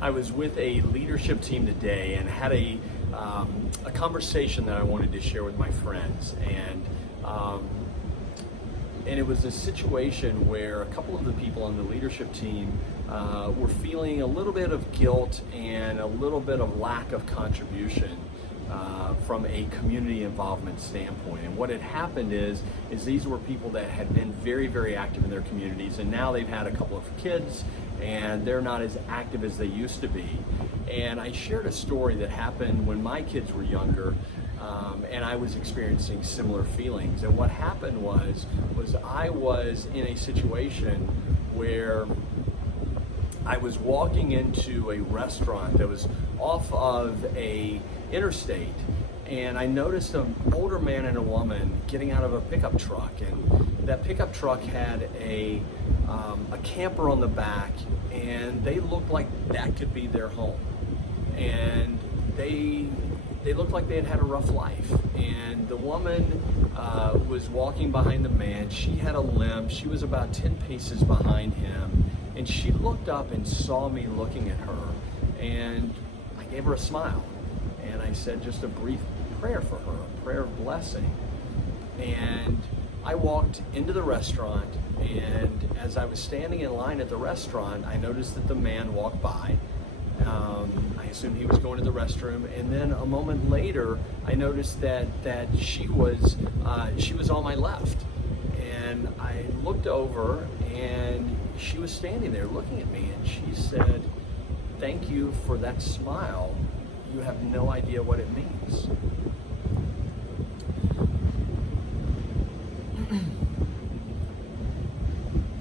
I was with a leadership team today and had a conversation that I wanted to share with my friends, and it was a situation where a couple of the people on the leadership team were feeling a little bit of guilt and a little bit of lack of contribution from a community involvement standpoint. And what had happened is these were people that had been very, very active in their communities, and now they've had a couple of kids and they're not as active as they used to be. And I shared a story that happened when my kids were younger, and I was experiencing similar feelings. And what happened was I was in a situation where I was walking into a restaurant that was off of a interstate, and I noticed an older man and a woman getting out of a pickup truck, and that pickup truck had a camper on the back, and they looked like that could be their home. And they looked like they had had a rough life. And the woman was walking behind the man. She had a limp. She was about 10 paces behind him. And she looked up and saw me looking at her. And I gave her a smile. And I said just a brief prayer for her, a prayer of blessing. And I walked into the restaurant, and as I was standing in line at the restaurant, I noticed that the man walked by. I assumed he was going to the restroom, and then a moment later, I noticed that she was on my left, and I looked over, and she was standing there looking at me, and she said, "Thank you for that smile. You have no idea what it means."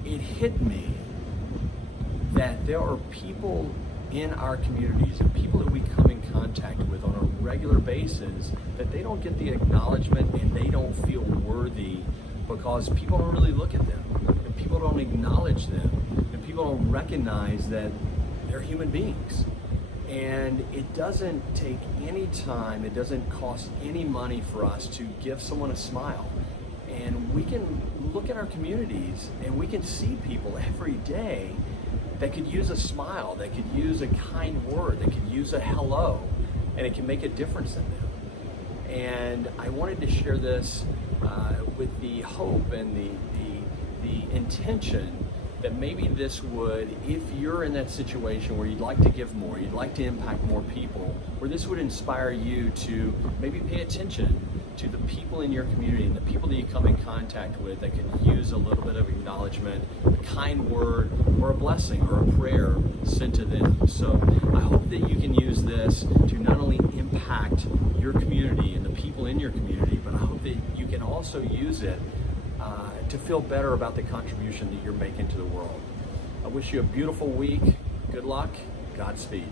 It hit me that there are people in our communities and people that we come in contact with on a regular basis that they don't get the acknowledgement and they don't feel worthy because people don't really look at them, and people don't acknowledge them, and people don't recognize that they're human beings. And it doesn't take any time, it doesn't cost any money for us to give someone a smile. And we can look at our communities and we can see people every day that could use a smile, that could use a kind word, that could use a hello, and it can make a difference in them. And I wanted to share this with the hope and the intention that maybe this would, if you're in that situation where you'd like to give more, you'd like to impact more people, where this would inspire you to maybe pay attention to the people in your community and the people that you come in contact with that could use a little bit of acknowledgement, a kind word, or a blessing or a prayer sent to them. So I hope that you can use this to not only impact your community and the people in your community, but I hope that you can also use it to feel better about the contribution that you're making to the world. I wish you a beautiful week. Good luck. Godspeed.